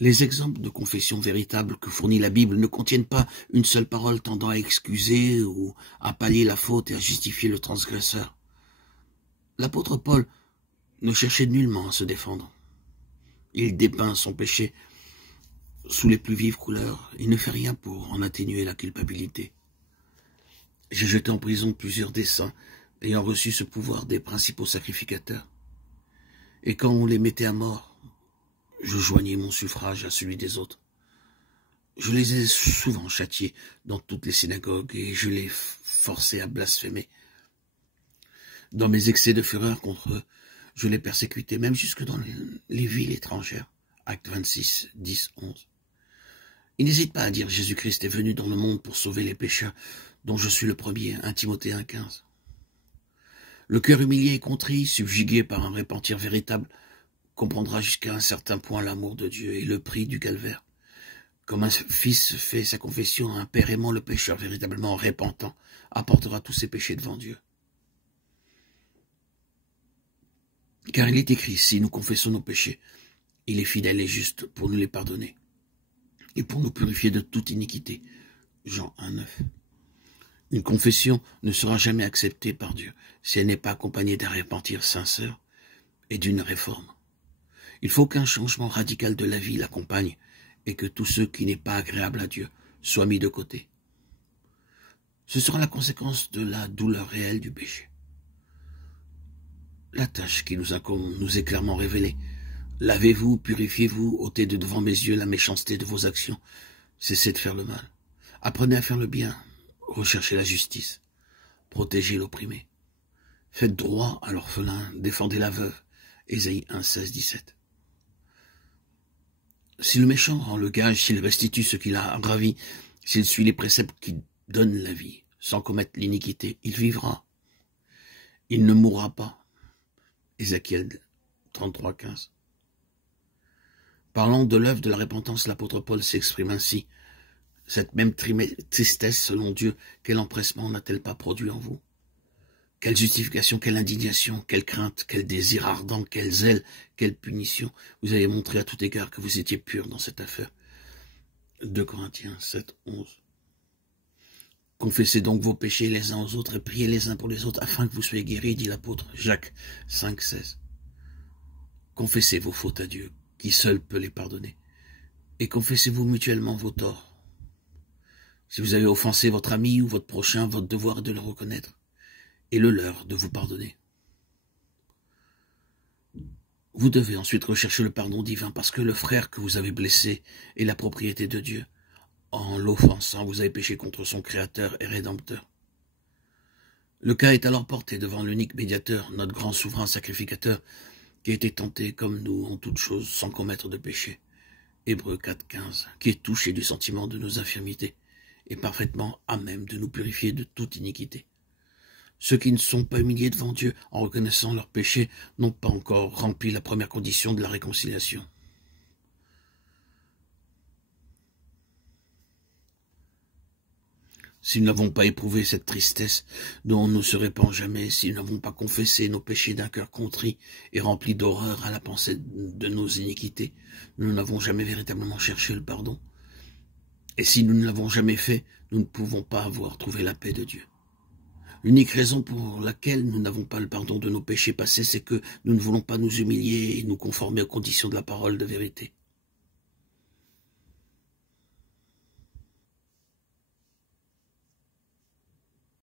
Les exemples de confession véritable que fournit la Bible ne contiennent pas une seule parole tendant à excuser ou à pallier la faute et à justifier le transgresseur. L'apôtre Paul ne cherchait nullement à se défendre. Il dépeint son péché sous les plus vives couleurs. Il ne fait rien pour en atténuer la culpabilité. J'ai jeté en prison plusieurs des saints ayant reçu ce pouvoir des principaux sacrificateurs. Et quand on les mettait à mort, je joignais mon suffrage à celui des autres. Je les ai souvent châtiés dans toutes les synagogues et je les forçais à blasphémer. Dans mes excès de fureur contre eux, je les persécutais même jusque dans les villes étrangères. Acte 26, 10, 11. Il n'hésite pas à dire Jésus-Christ est venu dans le monde pour sauver les pécheurs, dont je suis le premier. 1 Timothée 1, 15. Le cœur humilié et contrit, subjugué par un repentir véritable, comprendra jusqu'à un certain point l'amour de Dieu et le prix du calvaire. Comme un fils fait sa confession, un père aimant le pécheur véritablement repentant apportera tous ses péchés devant Dieu. Car il est écrit, si nous confessons nos péchés, il est fidèle et juste pour nous les pardonner et pour nous purifier de toute iniquité. Jean 1, 9. Une confession ne sera jamais acceptée par Dieu si elle n'est pas accompagnée d'un repentir sincère et d'une réforme. Il faut qu'un changement radical de la vie l'accompagne et que tout ce qui n'est pas agréable à Dieu soit mis de côté. Ce sera la conséquence de la douleur réelle du péché. La tâche qui nous incombe nous est clairement révélée. Lavez-vous, purifiez-vous, ôtez de devant mes yeux la méchanceté de vos actions. Cessez de faire le mal. Apprenez à faire le bien. Recherchez la justice. Protégez l'opprimé. Faites droit à l'orphelin. Défendez la veuve. Ésaïe 1, 16, 17. Si le méchant rend le gage, s'il restitue ce qu'il a ravi, s'il suit les préceptes qui donnent la vie, sans commettre l'iniquité, il vivra. Il ne mourra pas. Ézéchiel 33, 15. Parlant de l'œuvre de la repentance, l'apôtre Paul s'exprime ainsi. Cette même tristesse, selon Dieu, quel empressement n'a-t-elle pas produit en vous? Quelle justification, quelle indignation, quelle crainte, quel désir ardent, quel zèle, quelle punition. Vous avez montré à tout égard que vous étiez purs dans cette affaire. 2 Corinthiens 7, 11. Confessez donc vos péchés les uns aux autres et priez les uns pour les autres afin que vous soyez guéris, dit l'apôtre Jacques 5, 16. Confessez vos fautes à Dieu, qui seul peut les pardonner. Et confessez-vous mutuellement vos torts. Si vous avez offensé votre ami ou votre prochain, votre devoir est de le reconnaître et le leur de vous pardonner. Vous devez ensuite rechercher le pardon divin parce que le frère que vous avez blessé est la propriété de Dieu. En l'offensant, vous avez péché contre son Créateur et Rédempteur. Le cas est alors porté devant l'unique médiateur, notre grand souverain sacrificateur, qui a été tenté comme nous en toutes choses sans commettre de péché. Hébreux 4, 15, qui est touché du sentiment de nos infirmités et parfaitement à même de nous purifier de toute iniquité. Ceux qui ne sont pas humiliés devant Dieu en reconnaissant leurs péchés n'ont pas encore rempli la première condition de la réconciliation. Si nous n'avons pas éprouvé cette tristesse dont on ne se répand jamais, si nous n'avons pas confessé nos péchés d'un cœur contrit et rempli d'horreur à la pensée de nos iniquités, nous n'avons jamais véritablement cherché le pardon. Et si nous ne l'avons jamais fait, nous ne pouvons pas avoir trouvé la paix de Dieu. L'unique raison pour laquelle nous n'avons pas le pardon de nos péchés passés, c'est que nous ne voulons pas nous humilier et nous conformer aux conditions de la parole de vérité.